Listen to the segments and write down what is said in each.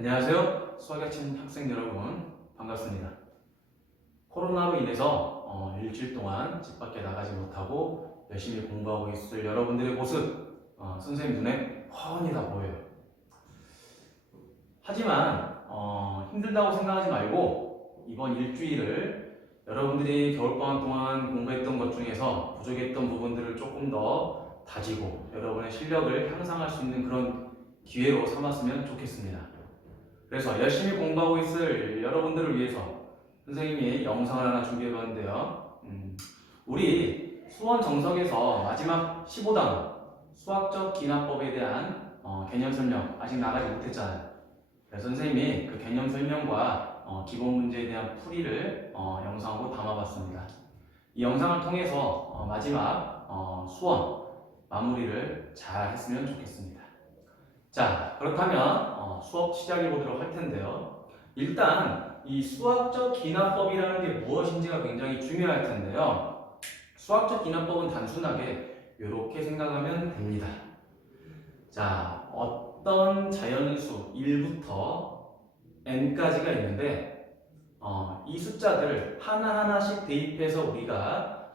안녕하세요. 수학여친 학생 여러분, 반갑습니다. 코로나로 인해서 일주일 동안 집 밖에 나가지 못하고 열심히 공부하고 있을 여러분들의 모습, 선생님 눈에 훤히 다 보여요. 하지만 힘들다고 생각하지 말고 이번 일주일을 여러분들이 겨울방학 동안 공부했던 것 중에서 부족했던 부분들을 조금 더 다지고 여러분의 실력을 향상할 수 있는 그런 기회로 삼았으면 좋겠습니다. 그래서 열심히 공부하고 있을 여러분들을 위해서 선생님이 영상을 하나 준비해봤는데요. 우리 수원 정석에서 마지막 15단원 수학적 기납법에 대한 개념 설명 아직 나가지 못했잖아요. 그래서 선생님이 그 개념 설명과 기본 문제에 대한 풀이를 영상으로 담아봤습니다. 이 영상을 통해서 마지막 수원 마무리를 잘 했으면 좋겠습니다. 자, 그렇다면 수업 시작해 보도록 할 텐데요. 일단 이 수학적 기납법이라는 게 무엇인지가 굉장히 중요할 텐데요. 수학적 기납법은 단순하게 이렇게 생각하면 됩니다. 자, 어떤 자연수 1부터 n까지가 있는데 이 숫자들 하나하나씩 대입해서 우리가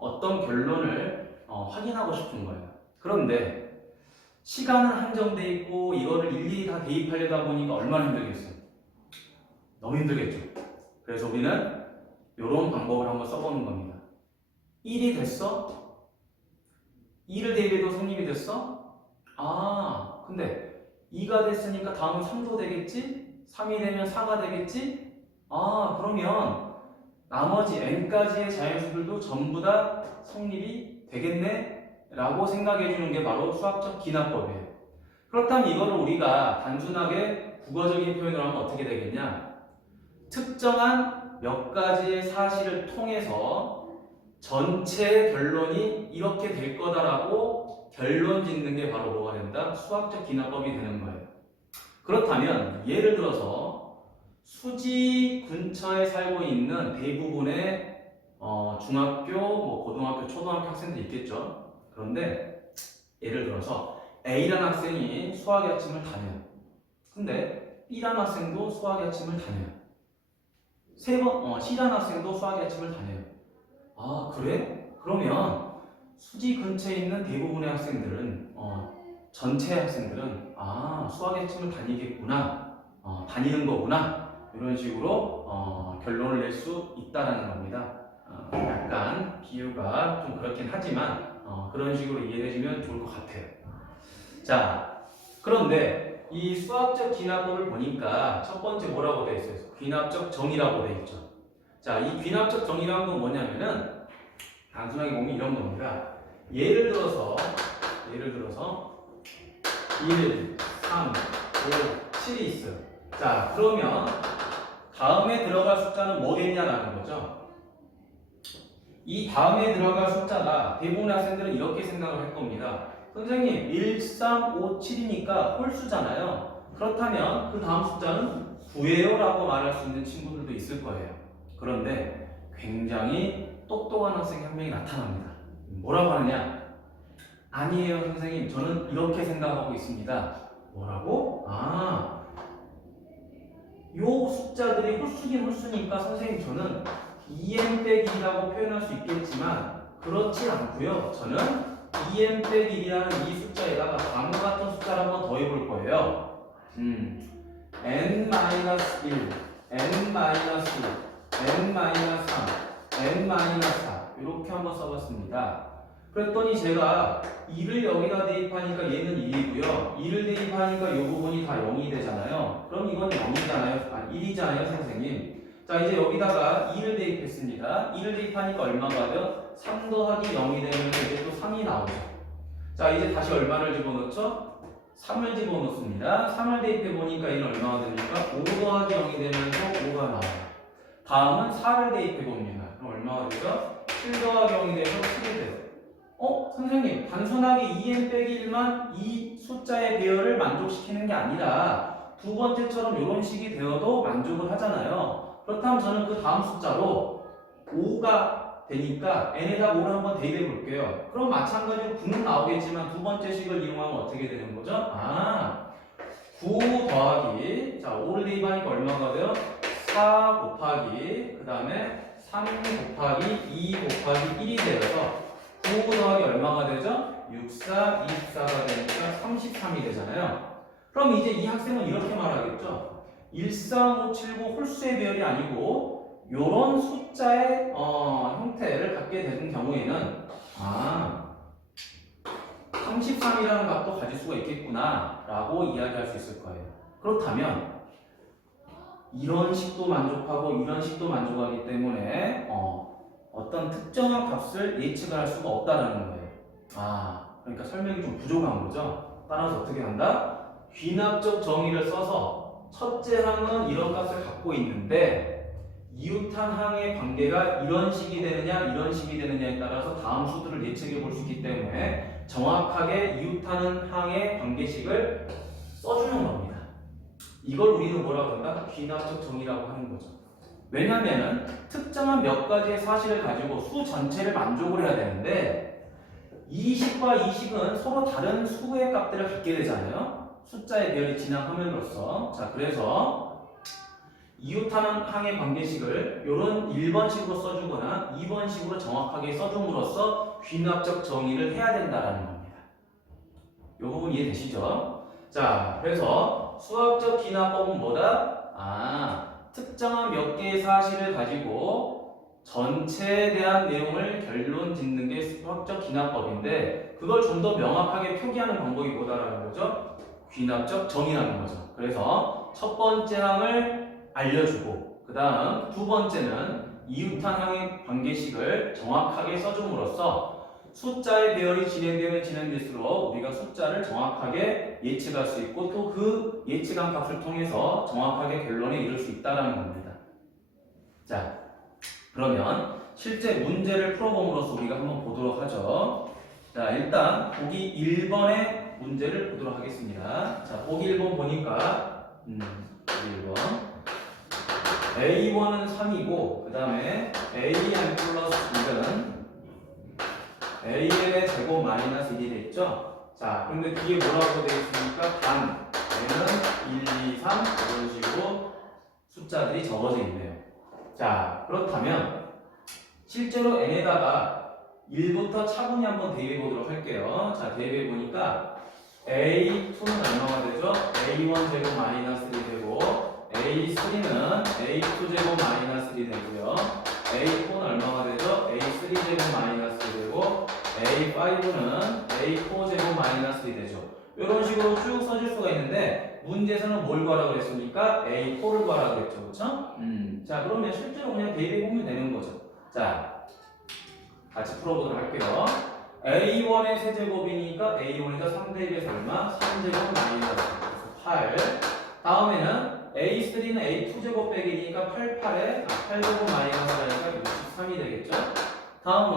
어떤 결론을 확인하고 싶은 거예요. 그런데 시간은 한정돼 있고 이거를 일일이 다 대입하려다 보니까 얼마나 힘들겠어요? 너무 힘들겠죠. 그래서 우리는 이런 방법을 한번 써보는 겁니다. 1이 됐어? 2를 대입해도 성립이 됐어? 근데 2가 됐으니까 다음은 3도 되겠지? 3이 되면 4가 되겠지? 그러면 나머지 n까지의 자연수들도 전부 다 성립이 되겠네? 라고 생각해 주는 게 바로 수학적 기납법이에요. 그렇다면 이거를 우리가 단순하게 국어적인 표현을 하면 어떻게 되겠냐? 특정한 몇 가지의 사실을 통해서 전체 결론이 이렇게 될 거다라고 결론 짓는 게 바로 뭐가 된다? 수학적 기납법이 되는 거예요. 그렇다면 예를 들어서 수지 근처에 살고 있는 대부분의 중학교, 고등학교, 초등학교 학생들이 있겠죠. 그런데 예를 들어서 A라는 학생이 수학의 아침을 다녀요. 근데 B라는 학생도 수학의 아침을 다녀요. C라는 학생도 수학의 아침을 다녀요. 그래? 그러면 수지 근처에 있는 대부분의 학생들은 전체 학생들은 수학의 아침을 다니겠구나, 다니는 거구나, 이런 식으로 결론을 낼 수 있다라는 겁니다. 약간 비유가 좀 그렇긴 하지만 그런 식으로 이해해주면 좋을 것 같아요. 자, 그런데 이 수학적 기납법을 보니까 첫 번째 뭐라고 되어 있어요? 귀납적 정의라고 되어 있죠. 자, 이 귀납적 정의라는 건 뭐냐면은 단순하게 보면 이런 겁니다. 예를 들어서 1, 3, 5, 7이 있어요. 자, 그러면 다음에 들어갈 숫자는 뭐겠냐라는 거죠. 이 다음에 들어갈 숫자가 대부분의 학생들은 이렇게 생각을 할 겁니다. 선생님 1, 3, 5, 7이니까 홀수잖아요. 그렇다면 그 다음 숫자는 9예요 라고 말할 수 있는 친구들도 있을 거예요. 그런데 굉장히 똑똑한 학생이 한 명이 나타납니다. 뭐라고 하느냐? 아니에요 선생님, 저는 이렇게 생각하고 있습니다. 뭐라고? 요 숫자들이 홀수긴 홀수니까 선생님 저는 2n 빼기 1이라고 표현할 수 있겠지만 그렇지 않고요. 저는 2n 빼기 1이라는 이 숫자에다가 다음과 같은 숫자를 한번 더해볼 거예요. n-1, n-2, n-3, n-4 이렇게 한번 써봤습니다. 그랬더니 제가 2를 여기다 대입하니까 얘는 1이고요. 2를 대입하니까 이 부분이 다 0이 되잖아요. 그럼 이건 0이잖아요. 1이잖아요, 선생님. 자, 이제 여기다가 2를 대입했습니다. 2를 대입하니까 얼마가 돼요? 3 더하기 0이 되면 이제 또 3이 나오죠. 자, 이제 다시 얼마를 집어넣죠? 3을 집어넣습니다. 3을 대입해보니까 얘는 얼마가 됩니까? 5 더하기 0이 되면서 5가 나와요. 다음은 4를 대입해봅니다. 그럼 얼마가 되죠? 7 더하기 0이 돼서 7이 돼요. 선생님, 단순하게 2n 빼기 1만 이 숫자의 배열을 만족시키는 게 아니라 두 번째처럼 이런 식이 되어도 만족을 하잖아요. 그렇다면 저는 그 다음 숫자로 5가 되니까 n에다 5를 한번 대입해 볼게요. 그럼 마찬가지로 9는 나오겠지만 두 번째 식을 이용하면 어떻게 되는 거죠? 9 더하기, 자, 5를 대입하니까 얼마가 돼요? 4 곱하기, 그 다음에 3 곱하기 2 곱하기 1이 되어서 9 더하기 얼마가 되죠? 6, 4, 24가 되니까 33이 되잖아요. 그럼 이제 이 학생은 이렇게 말하겠죠? 13579 홀수의 배열이 아니고 요런 숫자의 형태를 갖게 되는 경우에는 33이라는 값도 가질 수가 있겠구나 라고 이야기할 수 있을 거예요. 그렇다면 이런 식도 만족하고 이런 식도 만족하기 때문에 어떤 특정한 값을 예측을 할 수가 없다라는 거예요. 그러니까 설명이 좀 부족한 거죠. 따라서 어떻게 한다? 귀납적 정의를 써서 첫째 항은 이런 값을 갖고 있는데 이웃한 항의 관계가 이런 식이 되느냐 이런 식이 되느냐에 따라서 다음 수들을 예측해 볼 수 있기 때문에 정확하게 이웃하는 항의 관계식을 써주는 겁니다. 이걸 우리는 뭐라고 한다? 귀납적 정의라고 하는 거죠. 왜냐하면 특정한 몇 가지의 사실을 가지고 수 전체를 만족을 해야 되는데 이식과 이식은 서로 다른 수의 값들을 갖게 되잖아요. 숫자의 배열이 진행함으로써. 자, 그래서 이웃하는 항의 관계식을 이런 1번식으로 써주거나 2번식으로 정확하게 써줌으로써 귀납적 정의를 해야 된다는 겁니다. 이 부분 이해되시죠? 자, 그래서 수학적 귀납법은 뭐다? 특정한 몇 개의 사실을 가지고 전체에 대한 내용을 결론 짓는 게 수학적 귀납법인데 그걸 좀 더 명확하게 표기하는 방법이 뭐다라는 거죠? 귀납적 정의라는 거죠. 그래서 첫 번째 항을 알려주고 그 다음 두 번째는 이웃한 항의 관계식을 정확하게 써줌으로써 숫자의 배열이 진행되면 진행될수록 우리가 숫자를 정확하게 예측할 수 있고 또 그 예측한 값을 통해서 정확하게 결론에 이를 수 있다는 겁니다. 자, 그러면 실제 문제를 풀어봄으로써 우리가 한번 보도록 하죠. 자, 일단 보기 1번의 문제를 보도록 하겠습니다. 자, 보기 1번 보니까 보기 1번 A1은 3이고 그 다음에 AN 플러스 1은 AN의 제곱 마이너스 1이 됐죠? 자, 그런데 뒤에 뭐라고 되어 있습니까? 단 N은 1, 2, 3 이런 식으로 숫자들이 적어져 있네요. 자, 그렇다면 실제로 N에다가 1부터 차분히 한번 대입해 보도록 할게요. 자, 대입해 보니까 A2는 얼마가 되죠? A1 제곱 마이너스 1이 되고 A3는 A2 제곱 마이너스 1이 되고요. A4는 얼마가 되죠? A3 제곱 마이너스 1이 되고 A5는 A4 제곱 마이너스 1이 되죠. 이런 식으로 쭉 써줄 수가 있는데 문제에서는 뭘 구하라고 그랬습니까? A4를 구하라고 그랬죠. 그렇죠? 자, 그러면 실제로 그냥 대입해 보면 되는 거죠. 자, 같이 풀어보도록 할게요. A1의 세제곱이니까 A1에다 3대입해서 얼마? 3제곱 마이너스 8. 다음에는 A3는 A2제곱 빼기니까 8제곱 마이너스 63이 되겠죠? 다음은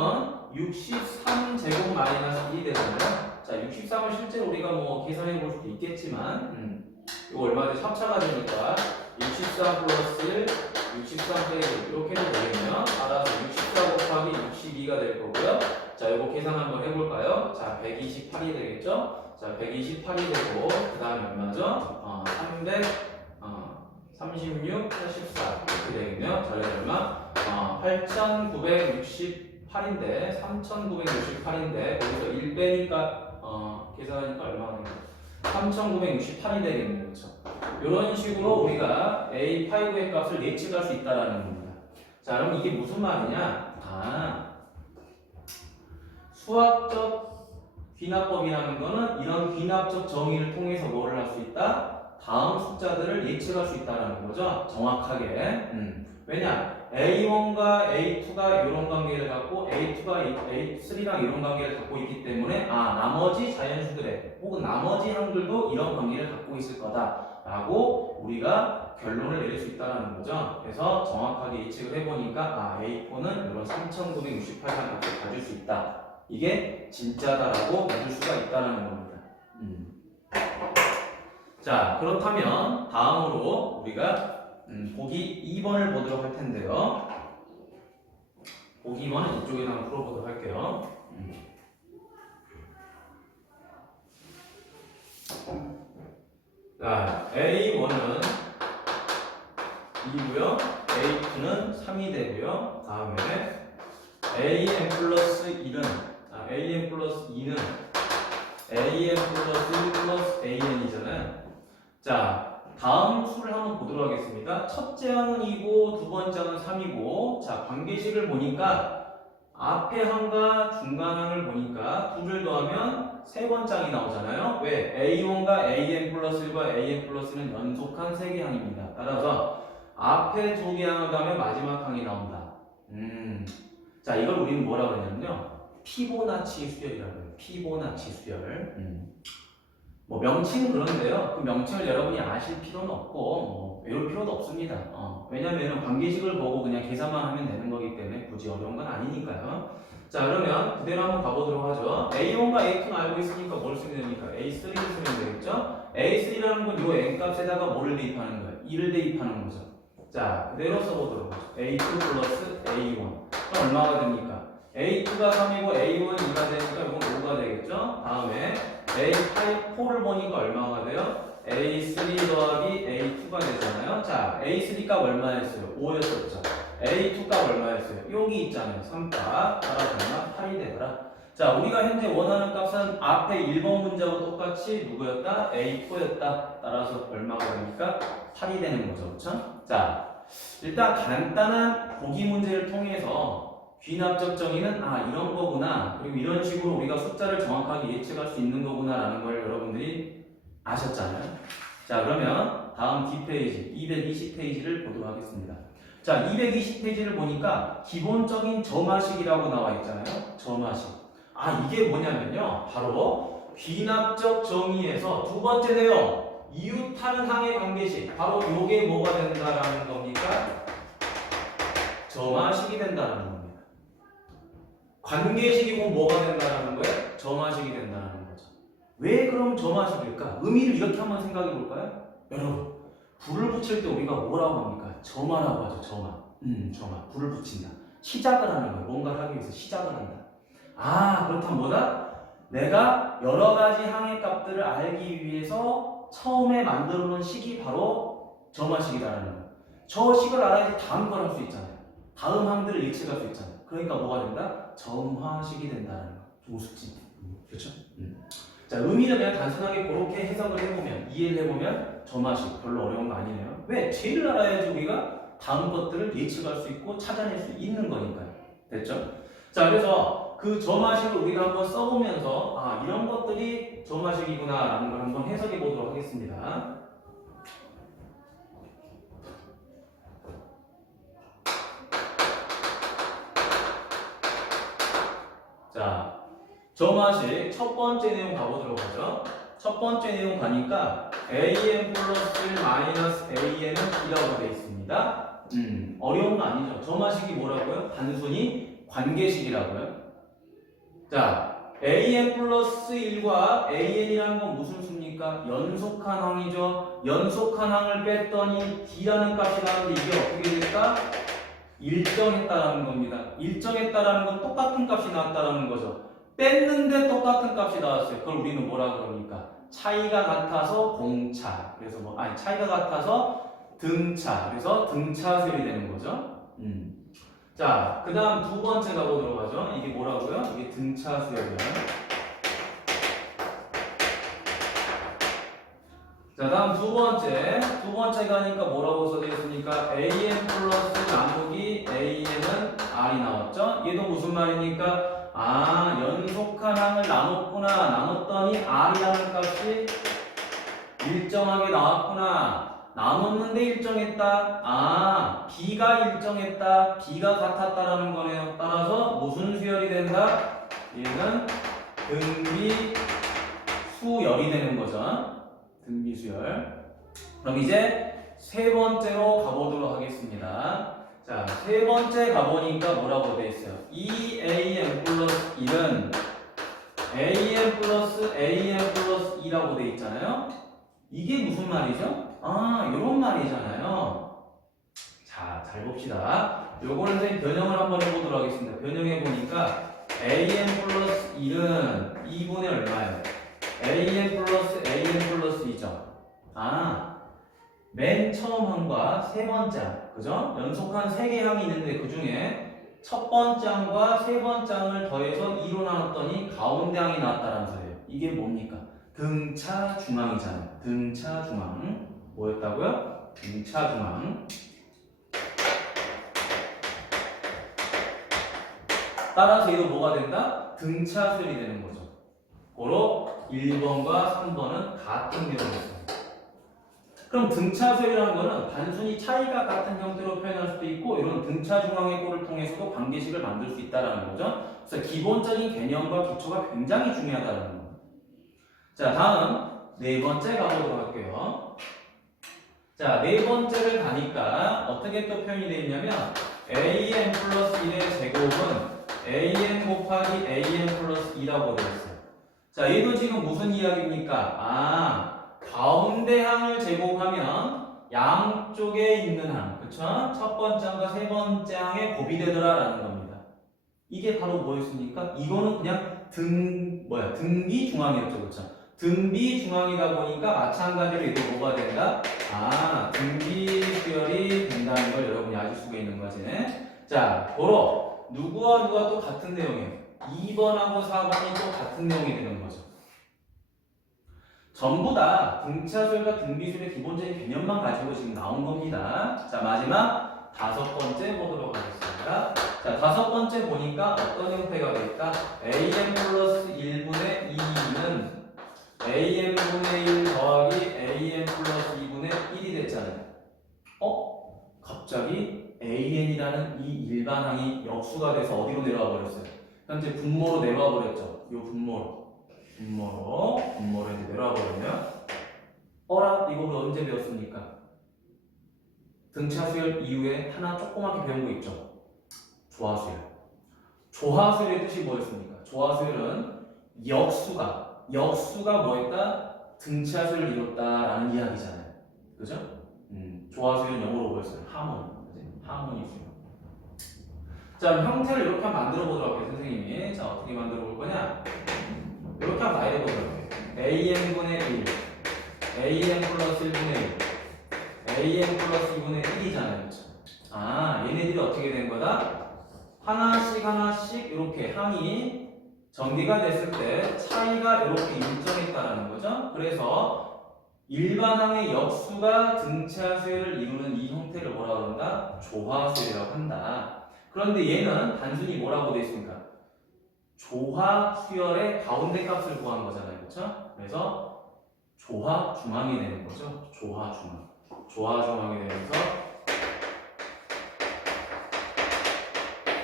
63제곱 마이너스 1이 되잖아요. 자, 63을 실제로 우리가 뭐 계산해 볼 수도 있겠지만 이거 얼마든지 합차가 되니까 63 플러스 1, 63 빼기 이렇게 해도 되겠네요. 따라서 64 곱하기 62가 될 거고요. 자, 이거 계산 한번 해볼까요? 자, 128이 되겠죠? 자, 128이 되고 그 다음에 얼마죠? 36, 84 이렇게 되겠네요. 자, 그래서 얼마? 8968인데 3968인데 거기서 1 빼니까 계산하니까 얼마가 되나요? 3968이 되겠네요. 그렇죠? 이런 식으로 우리가 A5의 값을 예측할 수 있다는 겁니다. 자, 그럼 이게 무슨 말이냐? 수학적 귀납법이라는 거는 이런 귀납적 정의를 통해서 뭐를 할 수 있다? 다음 숫자들을 예측할 수 있다는 거죠. 정확하게. 왜냐? A1과 A2가 이런 관계를 갖고 A2가 A3랑 이런 관계를 갖고 있기 때문에 나머지 자연수들의 혹은 나머지 항들도 이런 관계를 갖고 있을 거다라고 우리가 결론을 내릴 수 있다는 거죠. 그래서 정확하게 예측을 해보니까 A4는 이런 3968만 값을 가질 수 있다. 이게 진짜다라고 믿을 수가 있다는 겁니다. 자, 그렇다면 다음으로 우리가 보기 2번을 보도록 할 텐데요. 보기 2번은 이쪽에다 한번 풀어보도록 할게요. 자, 자, A1은 2고요. A2는 3이 되고요. 다음에 AN 플러스 1은 AN 플러스 2는 AN 플러스 1 플러스 AN이잖아요. 자, 다음 수를 한번 보도록 하겠습니다. 첫째 항은 2고 두 번째 항은 3이고 자, 관계식을 보니까 앞에 항과 중간 항을 보니까 둘을 더하면 세 번째 항이 나오잖아요. 왜? A1과 AN 플러스 1과 AN 플러스는 연속한 세 개 항입니다. 따라서 앞에 두 개 항을 더하면 마지막 항이 나온다. 자, 이걸 우리는 뭐라고 하냐면요. 피보나치 수열이라고 해요. 피보나치 수열. 뭐 명칭은 그런데요. 그 명칭을 여러분이 아실 필요는 없고 뭐 외울 필요도 없습니다. 왜냐면 관계식을 보고 그냥 계산만 하면 되는 거기 때문에 굳이 어려운 건 아니니까요. 자, 그러면 그대로 한번 가보도록 하죠. A1과 A2는 알고 있으니까 뭘 쓰면 됩니까? A3를 쓰면 되겠죠? A3라는 건 요 n값에다가 뭐를 대입하는 거예요? 2를 대입하는 거죠. 자, 그대로 써보도록 하죠. A2 플러스 A1 그럼 얼마가 됩니까? A2가 3이고 A1은 2가 되니까 이건 5가 되겠죠? 다음에 A8, 4를 보니까 얼마가 돼요? A3 더하기 A2가 되잖아요. 자, A3 값 얼마였어요? 5였었죠. A2 값 얼마였어요? 여기 있잖아요. 3값. 따라서 얼마? 8이 되더라. 자, 우리가 현재 원하는 값은 앞에 1번 문제와 똑같이 누구였다? A4였다. 따라서 얼마가 됩니까? 8이 되는 거죠. 그렇죠? 자, 일단 간단한 보기 문제를 통해서 귀납적 정의는 이런 거구나 그리고 이런 식으로 우리가 숫자를 정확하게 예측할 수 있는 거구나 라는 걸 여러분들이 아셨잖아요. 자, 그러면 다음 뒷페이지 220페이지를 보도록 하겠습니다. 자, 220페이지를 보니까 기본적인 점화식이라고 나와 있잖아요. 점화식. 이게 뭐냐면요, 바로 귀납적 정의에서 두 번째 내용 이웃하는 항의 관계식, 바로 요게 뭐가 된다라는 겁니까? 점화식이 된다는 겁니다. 관계식이고 뭐가 된다는 거예요? 점화식이 된다는 거죠. 왜 그럼 점화식일까? 의미를 이렇게 한번 생각해 볼까요? 여러분, 불을 붙일 때 우리가 뭐라고 합니까? 점화라고 하죠. 점화. 점화. 불을 붙인다. 시작을 하는 거예요. 뭔가를 하기 위해서 시작을 한다. 그렇다면 뭐다? 내가 여러 가지 항의 값들을 알기 위해서 처음에 만들어 놓은 식이 바로 점화식이라는 거예요. 저 식을 알아야지 다음 걸 할 수 있잖아요. 다음 항들을 예측할 수 있잖아요. 그러니까 뭐가 된다? 점화식이 된다는 거. 좀 우습지? 그렇죠? 자, 의미를 그냥 단순하게 그렇게 해석을 해보면, 이해를 해보면 점화식 별로 어려운 거 아니네요. 왜? 쟤를 알아야지 우리가 다음 것들을 예측할 수 있고 찾아낼 수 있는 거니까요. 됐죠? 자, 그래서 그 점화식을 우리가 한번 써보면서 이런 것들이 점화식이구나 라는 걸 한번 해석해 보도록 하겠습니다. 자, 점화식 첫 번째 내용 가보도록 하죠. 첫 번째 내용 가니까 AN 플러스 1 마이너스 AN은 B라고 되어 있습니다. 어려운 거 아니죠. 점화식이 뭐라고요? 단순히 관계식이라고요. 자, AN 플러스 1과 AN이라는 건 무슨 수입니까? 연속한 항이죠. 연속한 항을 뺐더니 D라는 값이 나오는데 이게 어떻게 될까? 일정했다라는 겁니다. 일정했다라는 건 똑같은 값이 나왔다라는 거죠. 뺐는데 똑같은 값이 나왔어요. 그걸 우리는 뭐라 그럽니까? 차이가 같아서 공차. 그래서 차이가 같아서 등차. 그래서 등차수열이 되는 거죠. 자, 그 다음 두 번째 가보도록 하죠. 이게 뭐라고요? 이게 등차수열이요. 자, 다음 두 번째 가니까 뭐라고 써져 있습니까? AN 플러스 나누기 AN은 R이 나왔죠? 얘도 무슨 말입니까? 연속한 항을 나눴구나. 나눴더니 R이라는 값이 일정하게 나왔구나. 나눴는데 일정했다. B가 일정했다. B가 같았다라는 거네요. 따라서 무슨 수열이 된다? 얘는 등비 수열이 되는 거죠. 등비수열. 그럼 이제 세 번째로 가보도록 하겠습니다. 자, 세 번째 가보니까 뭐라고 되어 있어요? 2AN 플러스 1은 AN 플러스 AN 플러스 2라고 되어 있잖아요. 이게 무슨 말이죠? 이런 말이잖아요. 자, 잘 봅시다. 요거를 선생님 변형을 한번 해보도록 하겠습니다. 변형해 보니까 AN 플러스 1은 2분의 얼마예요? AN 플러스 AN 플러스 2죠. 맨 처음 항과 세 번째 항, 그죠? 연속한 세 개 항이 있는데 그 중에 첫 번째 항과 세 번째 항을 더해서 2로 나눴더니 가운데 항이 나왔다는 소리예요. 이게 뭡니까? 등차 중항이잖아요. 등차 중항. 뭐였다고요? 등차 중항. 따라서 얘도 뭐가 된다? 등차 수열이 되는 거죠. 고로 1번과 3번은 같은 내용이었습니다. 그럼 등차 수열이라는 거는 단순히 차이가 같은 형태로 표현할 수도 있고 이런 등차 중앙의 꼴을 통해서도 관계식을 만들 수 있다는 거죠. 그래서 기본적인 개념과 기초가 굉장히 중요하다는 겁니다. 자, 다음 네 번째 가보도록 할게요. 자, 네 번째를 가니까 어떻게 또 표현이 되어 있냐면 an 플러스 1의 제곱은 an 곱하기 an 플러스 2라고 되어 있어요. 자, 얘도 지금 무슨 이야기입니까? 가운데 항을 제곱하면 양쪽에 있는 항, 그쵸? 첫 번째 항과 세 번째 항에 곱이 되더라라는 겁니다. 이게 바로 뭐였습니까? 이거는 그냥 등비 중항이었죠, 그쵸? 등비 중항이다 보니까 마찬가지로 이거 뭐가 된다? 등비 수열이 된다는 걸 여러분이 아실 수가 있는 거지. 자, 고로 누구와 누가 또 같은 내용이에요. 2번하고 4번이 또 같은 내용이 되는 거죠. 전부 다 등차수열과 등비수열의 기본적인 개념만 가지고 지금 나온 겁니다. 자, 마지막 다섯 번째 보도록 하겠습니다. 자, 다섯 번째 보니까 어떤 형태가 될까? an 플러스 1분의 2는 an분의 1 더하기 an 플러스 2분의 1이 됐잖아요. 갑자기 an이라는 이 일반항이 역수가 돼서 어디로 내려와 버렸어요? 현재 분모로 내려와 버렸죠. 이 분모로 이제 내려와 버리면 이거 우리 언제 배웠습니까? 등차 수열 이후에 하나 조그맣게 배운 거 있죠? 조화수열. 조화수열의 뜻이 뭐였습니까? 조화수열은 역수가 뭐였다? 등차 수열을 이뤘다라는 이야기잖아요. 그죠? 조화수열은 영어로 뭐였어요? 하모니 수열. 자, 형태를 이렇게 만들어 보도록 할게요, 선생님이. 자, 어떻게 만들어 볼 거냐? 이렇게 한번 나열해 보도록 할게요. an분의 1, an 플러스 1분의 1, an 플러스 2분의 1이잖아요. 그렇죠? 얘네들이 어떻게 된 거다? 하나씩 이렇게 항이 전개가 됐을 때 차이가 이렇게 일정했다라는 거죠. 그래서 일반항의 역수가 등차 수열을 이루는 이 형태를 뭐라고 한다? 조화수열이라고 한다. 그런데 얘는 단순히 뭐라고 되어 있습니까? 조화 수열의 가운데 값을 구한 거잖아요. 그렇죠? 그래서 조화 중항이 되는 거죠. 조화 중항이 되면서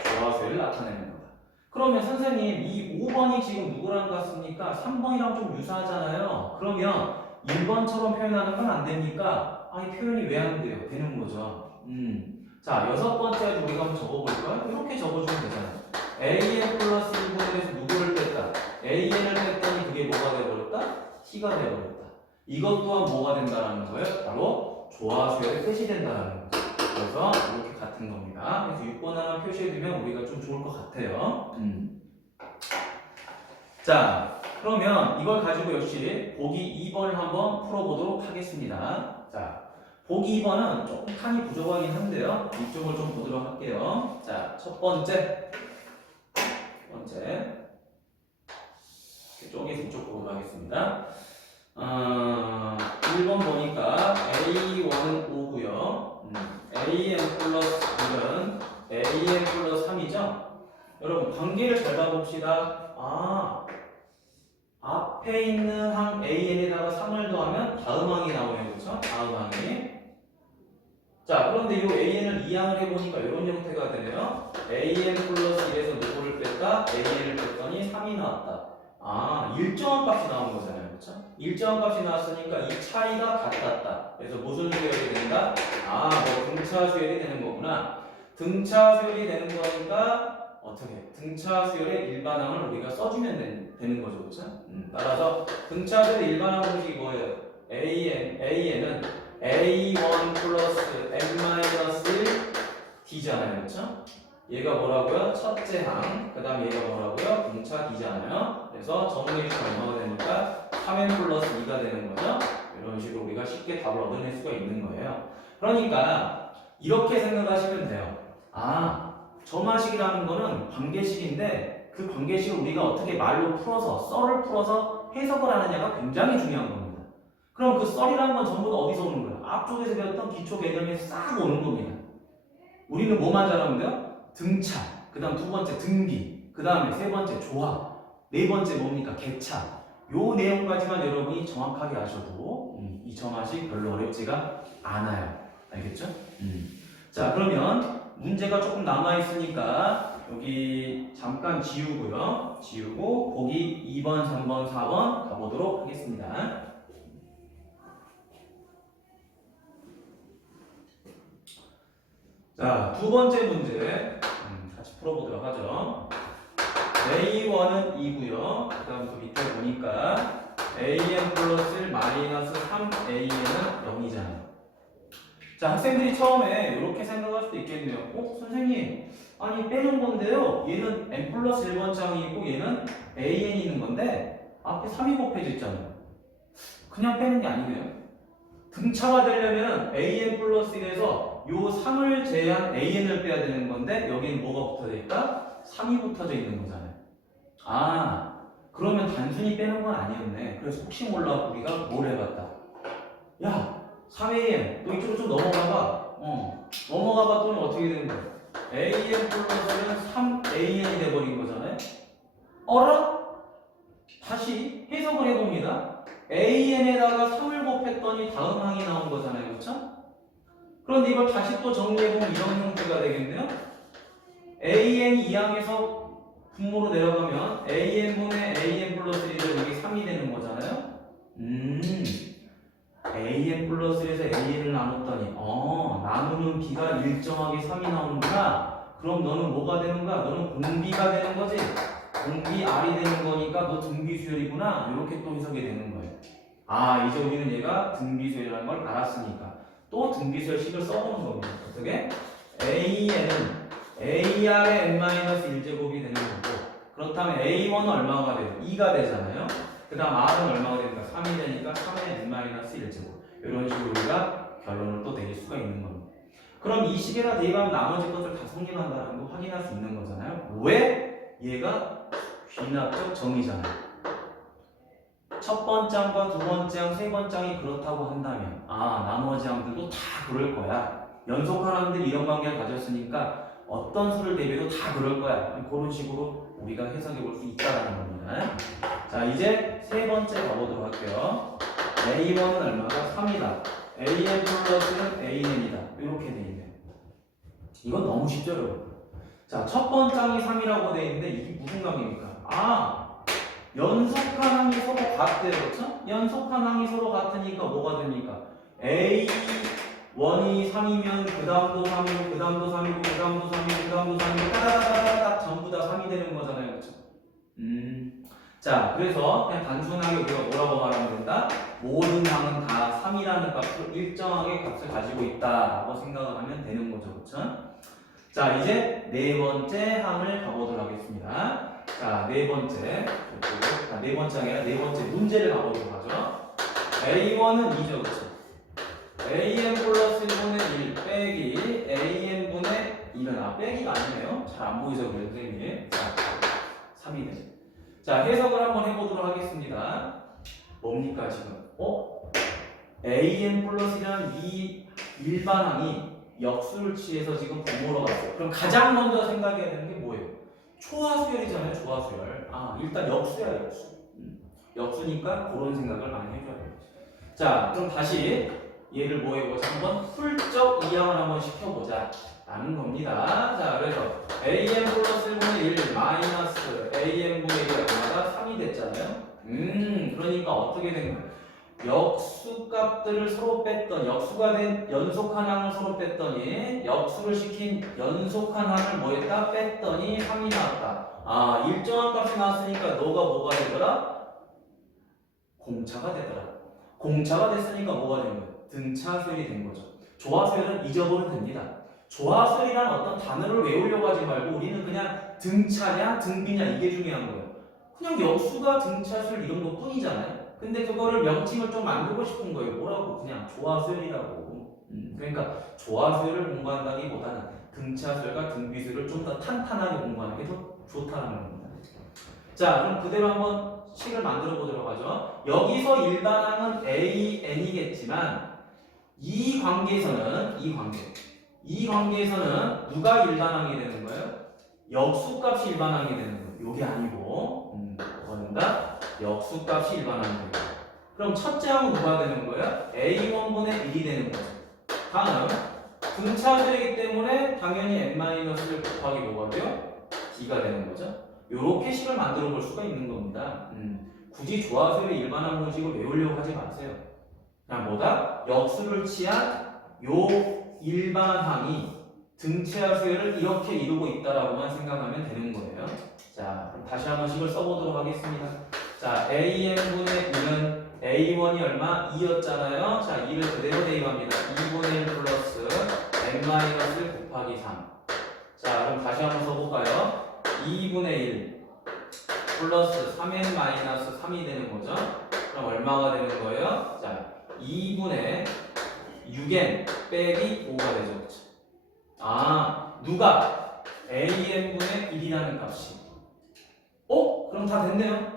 조화 수열을 나타내는 거다. 그러면 선생님 이 5번이 지금 누구랑 같습니까? 3번이랑 좀 유사하잖아요. 그러면 1번처럼 표현하는 건 안 됩니까? 이 표현이 왜 안 돼요? 되는 거죠. 자, 여섯 번째 우리가 한번 적어볼까요? 이렇게 적어주면 되잖아요. an 플러스 1분에서 누구를 뺐다? an을 뺐더니 그게 뭐가 되어버렸다? t가 되어버렸다. 이것 또한 뭐가 된다는 거예요? 바로 조화수열의 뜻이 된다는 거죠. 그래서 이렇게 같은 겁니다. 그래서 6번 하나 표시해두면 우리가 좀 좋을 것 같아요. 자, 그러면 이걸 가지고 역시 보기 2번을 한번 풀어보도록 하겠습니다. 자, 보기 2번은 조금 칸이 부족하긴 한데요. 이쪽을 좀 보도록 할게요. 자, 첫 번째 쪼개서 이쪽 보도록 하겠습니다. 1번 보니까 A1은 5고요. AN 플러스 1은 AN 플러스 3이죠? 여러분 관계를 잘 봐봅시다. 앞에 있는 항 AN에다가 3을 더하면 다음 항이 나오네요. 그렇죠? 다음 항이. 자, 그런데 이 AN을 이항을 해보니까 이런 형태가 되네요. AN 플러스 1에서 누구를 뺐다? AN을 뺐더니 3이 나왔다. 일정한 값이 나온 거잖아요. 그렇죠? 일정한 값이 나왔으니까 이 차이가 같았다. 그래서 무슨 수열이 된다? 등차 수열이 되는 거구나. 등차 수열이 되는 거니까 어떻게? 등차 수열의 일반항을 우리가 써주면 되는 거죠. 그렇죠? 따라서 등차 수열의 일반항 공식이 뭐예요? AN은 A1 플러스 N-1 D잖아요. 그렇죠? 얘가 뭐라고요? 첫째 항. 그 다음에 얘가 뭐라고요? 등차 D잖아요. 그래서 정리해주면 얼마가 되니까 3n 플러스 2가 되는 거죠. 이런 식으로 우리가 우리가 쉽게 답을 얻어낼 수가 있는 거예요. 그러니까 이렇게 생각하시면 돼요. 아, 점화식이라는 거는 관계식인데 그 관계식을 우리가 어떻게 말로 풀어서 썰을 풀어서 해석을 하느냐가 굉장히 중요한 겁니다. 그럼 그 썰이라는 건 전부 다 어디서 오는 거예요? 앞쪽에서 배웠던 기초 개념에서 싹 오는 겁니다. 우리는 뭐만 잘하면 돼요? 등차, 그 다음 두 번째 등비, 그 다음에 세 번째 조합, 네 번째 뭡니까? 개차. 요 내용까지만 여러분이 정확하게 아셔도 이 점화식 별로 어렵지가 않아요. 알겠죠? 자, 그러면 문제가 조금 남아있으니까 여기 잠깐 지우고요. 지우고 보기 2번, 3번, 4번 가보도록 하겠습니다. 자, 두 번째 문제 같이 풀어보도록 하죠. A1은 2고요. 그 다음 또 밑에 보니까 AN 플러스 1 마이너스 3AN은 0이잖아요. 자, 학생들이 처음에 이렇게 생각할 수도 있겠네요. 선생님, 아니 빼는 건데요. 얘는 n 플러스 1번 짱이 있고 얘는 AN이 있는 건데 앞에 3이 곱해져 있잖아요. 그냥 빼는 게 아니네요. 등차가 되려면 AN 플러스 1에서 요 3을 제외한 AN을 빼야 되는 건데 여기는 뭐가 붙어져 있다? 3이 붙어져 있는 거잖아요. 아, 그러면 단순히 빼는 건 아니었네. 그래서 혹시 몰라 우리가 뭘 해봤다. 야, 3AN 너 이쪽으로 좀 넘어가봐. 넘어가 봤더니 어떻게 되는 거야? AN 플러스는 3AN이 돼버린 거잖아요. 어라? 다시 해석을 해봅니다. AN에다가 3을 곱했더니 다음 항이 나온 거잖아요. 그렇죠? 그런데 이걸 다시 또 정리해보면 이런 형태가 되겠네요. AN이 2항에서 분모로 내려가면 AN분의 AN 플러스 1은 여기 3이 되는 거잖아요. AN 플러스 1에서 AN을 나눴더니 나누는 B가 일정하게 3이 나오는구나. 그럼 너는 뭐가 되는 거야? 너는 공비가 되는 거지. 공비 R이 되는 거니까 너 등비수열이구나. 이렇게 또 해석이 되는 거예요. 아, 이제 우리는 얘가 등비수열이라는 걸 알았으니까 또 등비수열식을 써보는 겁니다. 어떻게? AN은 AR의 n-1제곱이 되는 거고, 그렇다면 A1은 얼마가 돼요? 2가 되잖아요. 그 다음 R은 얼마가 되니까 3이 되니까 3의 n-1제곱. 이런 식으로 우리가 결론을 또 내릴 수가 있는 겁니다. 그럼 이 식에다 대입하면 나머지 것들 다 성립한다는 거 확인할 수 있는 거잖아요. 왜? 얘가 귀납적 정의잖아요. 첫 번째 항과 두 번째 항, 세 번째 항이 그렇다고 한다면 나머지 항들도 다 그럴 거야. 연속한 항들이 이런 관계를 가졌으니까 어떤 수를 대비해도 다 그럴 거야. 그런 식으로 우리가 해석해 볼 수 있다는 겁니다. 자, 이제 세 번째 가보도록 할게요. A1은 얼마가? 3이다. AN 플러스는 AN이다. 이렇게 돼 있네요. 이건 너무 쉽죠, 여러분? 자, 첫 번째 항이 3이라고 돼 있는데 이게 무슨 관계입니까? 연속한 항이 서로 같대요. 그렇죠? 연속한 항이 서로 같으니까 뭐가 됩니까? A1이 3이면 그 다음도 3이고 그 다음도 3이고 그 다음도 3이고 그 다음도 3이고 따다다다닥 전부 다 3이 되는 거잖아요. 그렇죠? 자, 그래서 그냥 단순하게 우리가 뭐라고 말하면 된다? 모든 항은 다 3이라는 값을 일정하게 값을 가지고 있다라고 생각을 하면 되는 거죠. 그렇죠? 자, 이제 네 번째 항을 가보도록 하겠습니다. 자, 네 번째 항이 아니라 네 번째 문제를 가보도록 하죠. A1은 2죠. 그렇죠? AN 플러스 1분의 1 빼기 AN분의 2는 빼기가 아니네요. 잘 안 보이죠, 그래, 선생님. 자, 3이네. 자, 해석을 한번 해보도록 하겠습니다. 뭡니까, 지금? AN 플러스 1이라는 이 일반항이 역수를 취해서 지금 분모로 갔어요. 그럼 가장 먼저 생각해야 되는 게 뭐예요? 초하수열이잖아요, 초하수열. 일단 역수야, 역수. 역수니까 그런 생각을 많이 해줘야 돼요. 자, 그럼 다시 얘를 뭐 해보자? 한번 훌쩍 이항을 한번 시켜보자 라는 겁니다. 자, 그래서 AN 플러스 1분의 1 마이너스 AN분의 1이 얼마가 3이 됐잖아요. 그러니까 어떻게 된 거예요? 역수값들을 서로 뺐더니 역수가 된 연속한 항을 서로 뺐더니 역수를 시킨 연속한 항을 뭐 했다? 뺐더니 3이 나왔다. 일정한 값이 나왔으니까 너가 뭐가 되더라? 공차가 되더라. 공차가 됐으니까 뭐가 된 거예요? 등차수열이 된 거죠. 조화수열은 잊어버리면 됩니다. 조화수열이란 어떤 단어를 외우려고 하지 말고 우리는 그냥 등차냐 등비냐 이게 중요한 거예요. 그냥 역수가 등차수열 이런 것 뿐이잖아요. 근데 그거를 명칭을 좀 만들고 싶은 거예요. 뭐라고? 그냥 조화수열이라고. 그러니까 조화수열을 공부한다기보다는 등차수열과 등비수열을 좀 더 탄탄하게 공부하는 게 더 좋다는 겁니다. 자, 그럼 그대로 한번 식을 만들어 보도록 하죠. 여기서 일반항은 AN이겠지만 이 관계에서는 이 관계에서는 누가 일반항이 되는 거예요? 역수값이 일반항이 되는 거예요. 이게 아니고 뭐는다? 역수값이 일반항이 되는 거예요. 그럼 첫째 항은 누가 되는 거예요? A1분의 1이 되는 거죠. 다음 등차수열이기 때문에 당연히 n-1 곱하기 뭐가 돼요? D가 되는 거죠. 이렇게 식을 만들어 볼 수가 있는 겁니다. 굳이 조화수열의 일반항 공식을 외우려고 하지 마세요. 그냥 뭐다? 역수를 취한 요 일반항이 등차 수열을 이렇게 이루고 있다라고만 생각하면 되는 거예요. 자, 그럼 다시 한번 식을 써보도록 하겠습니다. 자, AN분의 1은 A1이 얼마? 2였잖아요. 자, 2를 그대로 대입합니다. 2분의 1 플러스 n-1 곱하기 3. 자, 그럼 다시 한번 써볼까요? 2분의 1 플러스 3n-3이 되는 거죠. 그럼 얼마가 되는 거예요? 자, 2분의 6n 빼기 5가 되죠. 그렇죠? 아, 누가? AN분의 1이라는 값이. 그럼 다 됐네요.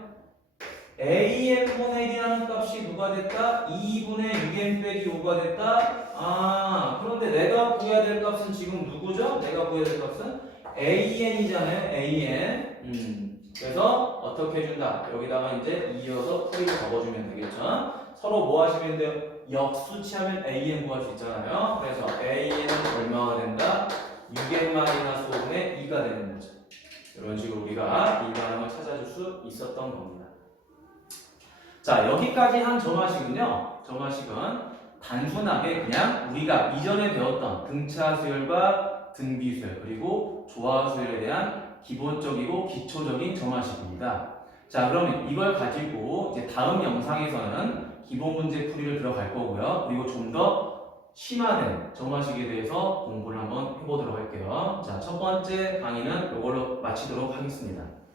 AN분의 1이라는 값이 누가 됐다? 2분의 6n 빼기 5가 됐다? 아, 그런데 내가 구해야 될 값은 지금 누구죠? 내가 구해야 될 값은 AN이잖아요. AN. 그래서 어떻게 해준다? 여기다가 이제 이어서 풀이를 적어주면 되겠죠? 서로 뭐 하시면 돼요? 역수치하면 AN 구할 수 있잖아요. 그래서 AN은 얼마가 된다? 6n-5분의 2가 되는 거죠. 이런 식으로 우리가 일반항을 찾아줄 수 있었던 겁니다. 자, 여기까지 한 점화식은요. 점화식은 단순하게 그냥 우리가 이전에 배웠던 등차수열과 등비수열 그리고 조화수열에 대한 기본적이고 기초적인 점화식입니다. 자, 그러면 이걸 가지고 이제 다음 영상에서는 기본 문제 풀이를 들어갈 거고요. 그리고 좀 더 심화된 점화식에 대해서 공부를 한번 해보도록 할게요. 자, 첫 번째 강의는 이걸로 마치도록 하겠습니다.